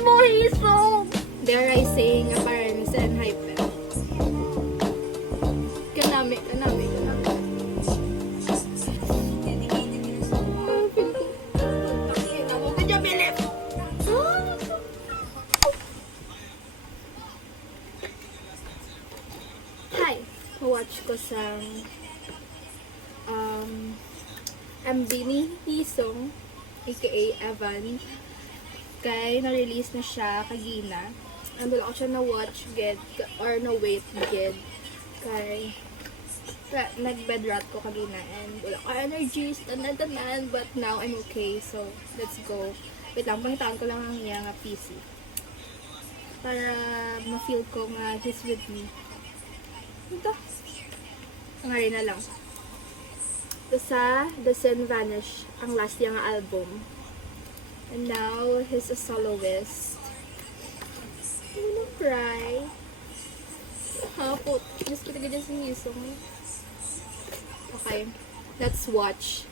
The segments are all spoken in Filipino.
mo hisog! Dare I saying appearance and hype. Kanami. Hi! Watch ko sa MV ni Hisong, aka Evan. Kay na-release na siya kagina. And wala ko siya na-watch get or na-wait get. Kay nag-bed rot ko kagina and wala ko energies, tanan, but now I'm okay. So, let's go. Wait lang, pangitaan ko lang ang iya nga PC. Para ma-feel ko nga he's with me. Ito. Ngari na lang. Ito sa The Sun Vanish, ang last niya nga album. And now, he's a soloist. I'm gonna cry. Hapot. Mas kita ganyan sa Hisong. Okay. Let's watch.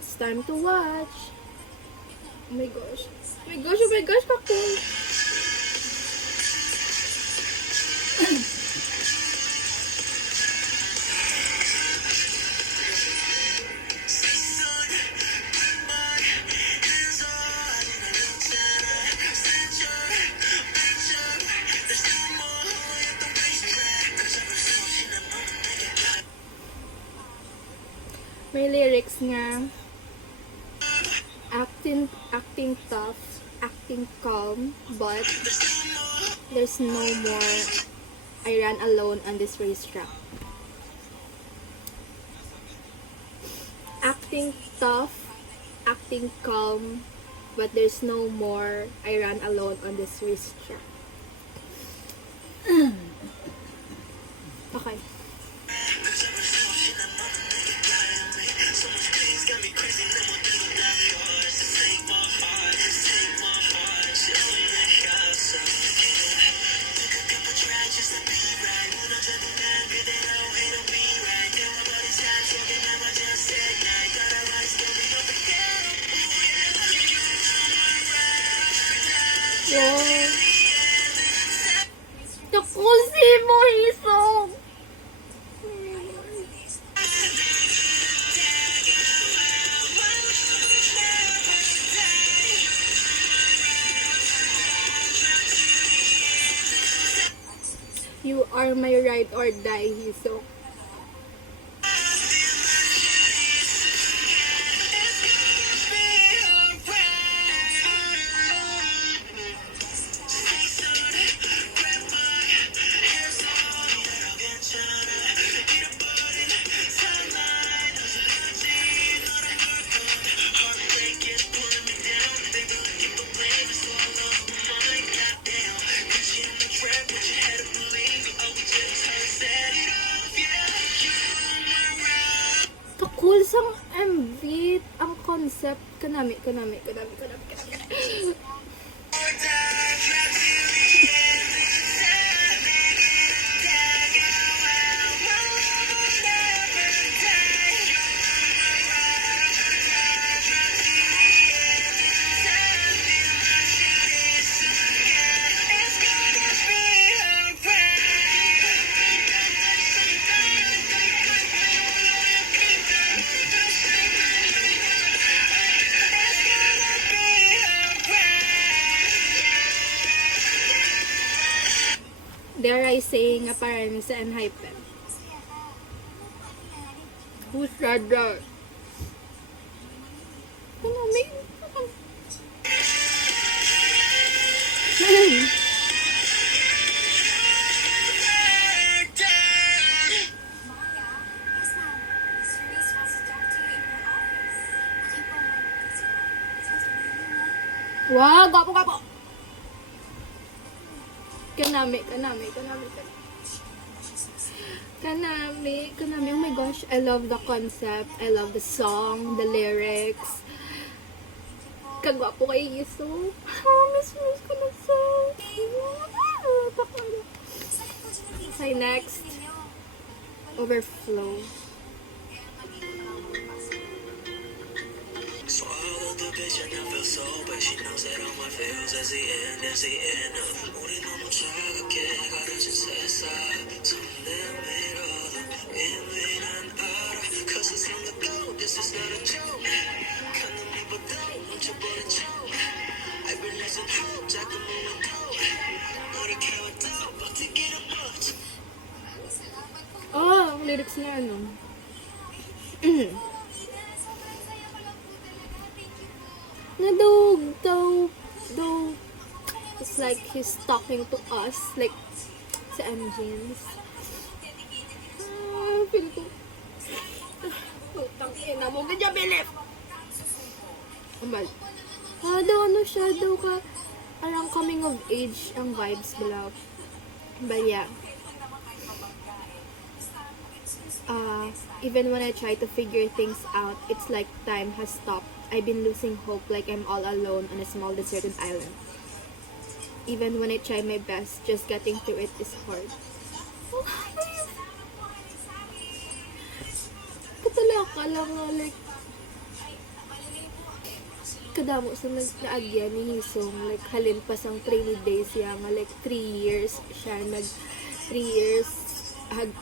It's time to watch. Oh my gosh. Oh my gosh, kakul. May lyrics nga, acting tough, acting calm, but there's no more. I ran alone on this racetrack. Acting tough, acting calm, but there's no more. I ran alone on this racetrack. Okay. Wow. Takusi mo, Hisong! You are my ride or die, Hisong. Cool sang MV, ang concept kanami. Dare I saying appearance and hype. Who said that? Kanami. Wow, gwapo. Kanami. Oh my gosh, I love the concept. I love the song, the lyrics. Kagwapo kay Hisong. Miss ko na song. Okay, next. Overflow. Swallow Ang lyrics niya ano. Though it's like he's talking to us, like sa MJs. Feel ko. Putang ina mo, medyo bilip! Umbal. Daw ano siya, daw ka, parang coming of age ang vibes bala. But yeah. Even when I try to figure things out, it's like time has stopped. I've been losing hope, like I'm all alone on a small deserted island. Even when I try my best, just getting through it is hard. Katalaka lang nga, like, kadamo sa naagyan ni Hisong, like, halin pa sang trainee days siya nga, like, 3 years siya, 3 years,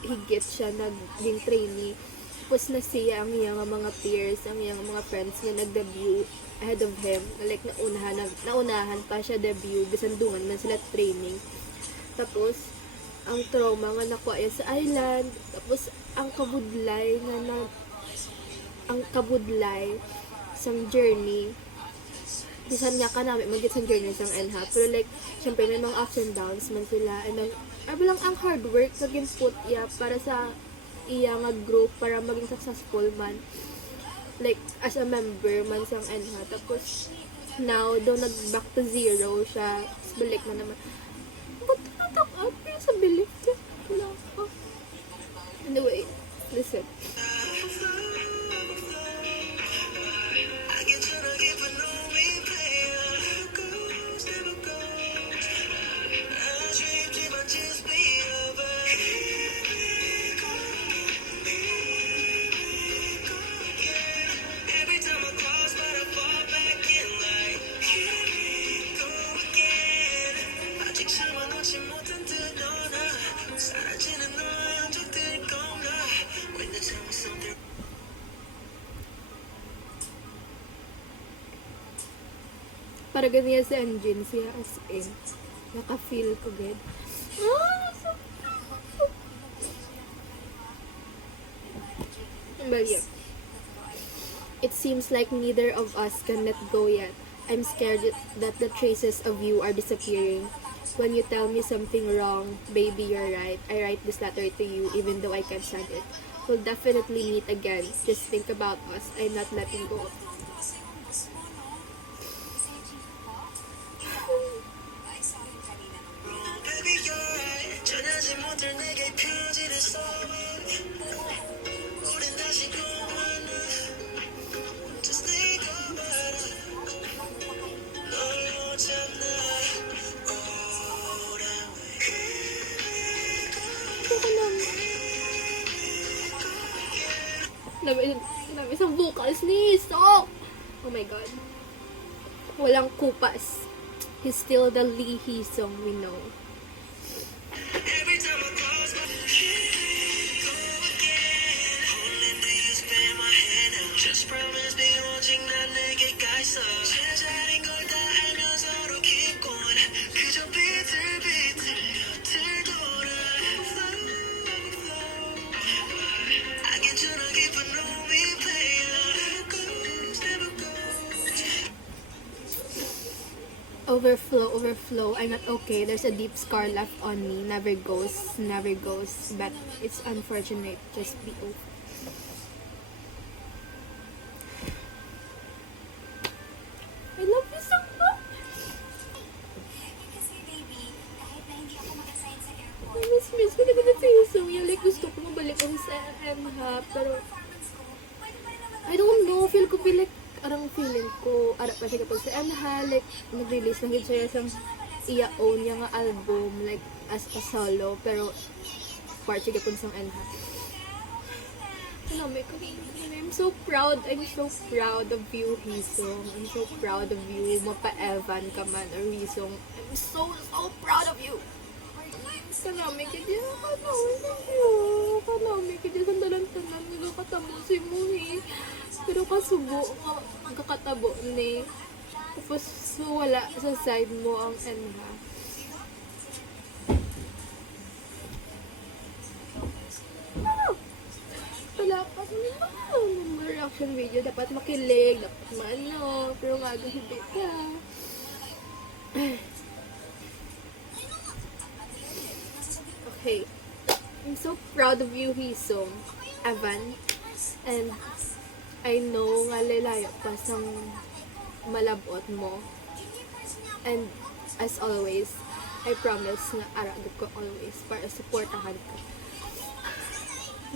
higit siya naging trainee. Tapos na siya ang iyang mga peers, ang iyang mga friends na nag-debut ahead of him. Like, naunahan pa siya debut, bisan dungan man sila training. Tapos, ang trauma nga nakuha niya sa island. Tapos, ang kabudlay sang journey. Bisan nga ka namin mag-get sang journey sang NHA. Pero like, syempre may mga ups and downs man sila. And then, bilang ang hard work naging put iya para sa iya nga group para maging successful man, like as a member man sang NHA. Tapos now daw nag back to zero siya, balik na naman, ba't natak up sa belief wala ko. Anyway, listen. Para ganyan si Anjin siya as in. Naka-feel ko good. But yeah. It seems like neither of us can let go yet. I'm scared that the traces of you are disappearing. When you tell me something wrong, baby, you're right. I write this letter to you even though I can't send it. We'll definitely meet again. Just think about us. I'm not letting go. Isang vocals ni Sok. Oh my god. Walang kupas. He's still the Lee Hisong we know. Overflow, I'm not okay. There's a deep scar left on me. Never goes. But it's unfortunate. Just be over. I love you so much. Miss ko na naman sa Hisong. Yung like gusto ko mabalik ako sa NHA. Pero I don't know. Feel like arang feeling ko, ara pa siya kapag sa NHA, like, nag-release na siya sa iya own niya nga album, like, as a solo, pero part siya kapag sa NHA. Kanami ko. I'm so proud of you, Hisong. I'm so proud of you, mapa-Evan ka man, or Hisong. I'm so proud of you. Kanami ka dyan, kanami ka dyan, sandalan-tanan, nagkakatamusin mo eh. Pero kasubo, magkakatabo ni. Tapos wala sa side mo ang enha. Wala pa mga reaction video. Dapat makilig, dapat maano. Pero nga hindi ka. Okay. I'm so proud of you, Hisong, Evan. And I know nga lalayo pa sang malabot mo. And as always, I promise na aragod ko always para supportahan ka.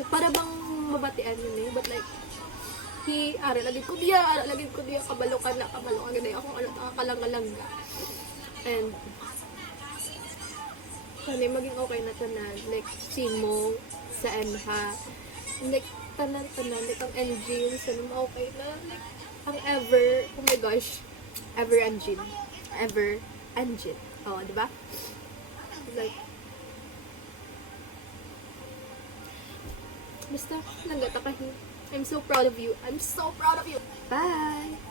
Para bang mabatian yun eh. But like, ara lagi ko diya, kabalo ka ganay akong ano, nakakalang-alangga. And, kanay maging okay na tanan. Like, si mo, sa Enha, like, tanan, like, ang engine, sana okay na. Like, ang ever, oh my gosh, ever engine. Oh, diba? Like, basta, nanggata ka. I'm so proud of you. Bye!